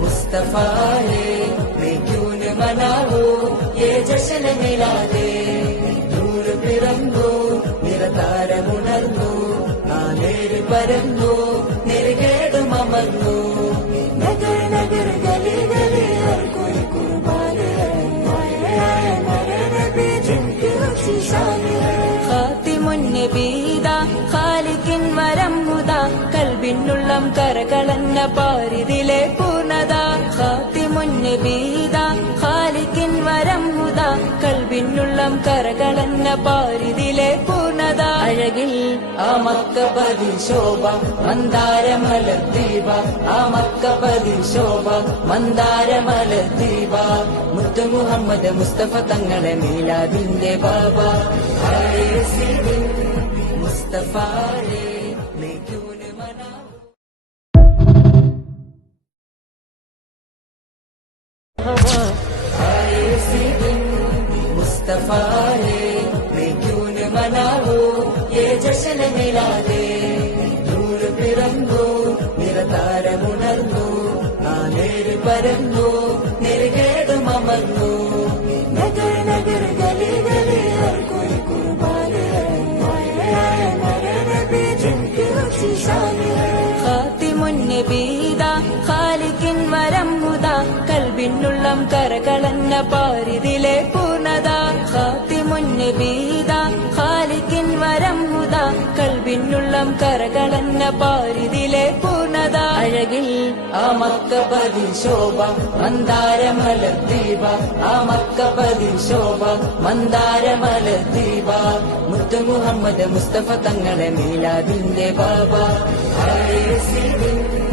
मुस्तफा है मैं क्यों न मनाऊं ये जश्न मिलादे दूर പിറന്നു നിറതാരമുണർന്നു ആനേര് പരന്നു നിറകേടും അമർന്നു നഗർ നഗർ ഗലി ഗലി ഹർ കോയി കുർബാൻ ഹൈ മരെ നബി ജിൻകി अच्छी शान है ഖാതിമുൻ നബീദ ഖാലിഖിൻ വരം മുദാ കൽബിനുള്ളം കരകളന്ന പാരിതിലെ പൂർണ്ണത ഖാതിമുൻ നബീദ ഖാലിഖിൻ വരം മുദാ കൽബിനുള്ളം കരകളന്ന പാരിതിലെ പൂർണ്ണത അഴകിൽ ആ മക്കപതി ശോഭ മന്ദാരമലദീപ ആ മക്കപതി ശോഭ മന്ദാരമലദീപ മുത്തു മുഹമ്മദ് മുസ്തഫ തങ്ങളെ മീലാദിന്റെ ബാബ മുസ്തഫ मुस्तफा है मैं क्यों न मनाऊं ये जश्न मिलादे दूर പിറന്നു നിറതാരമുണർന്നു ആനേര് പരന്നു നിറകേടും അമർന്നു നഗർ നഗർ ഗലി ഗലി ഹർ കോയി കുർബാൻ ഹൈ മരെ നബി ജിൻകി अच्छी शान है ഖാതിമുൻ നബീദ ഖാലിഖിൻ വരം മുദാ കൽബിനുള്ളം കരകളന്ന പാരിതിലെ പൂർണ്ണത ഖാതിമുൻ നബീദ ഖാലിഖിൻ വരം മുദാ കൽബിനുള്ളം കരകളന്ന പാരിതിലെ പൂർണ്ണത അഴകിൽ ആ മക്കപതി ശോഭ മന്ദാരമലദീപ ആ മക്കപതി ശോഭ മന്ദാരമലദീപ മുത്തു മുഹമ്മദ് മുസ്തഫ തങ്ങളെ മീലാദിന്റെ ബാബ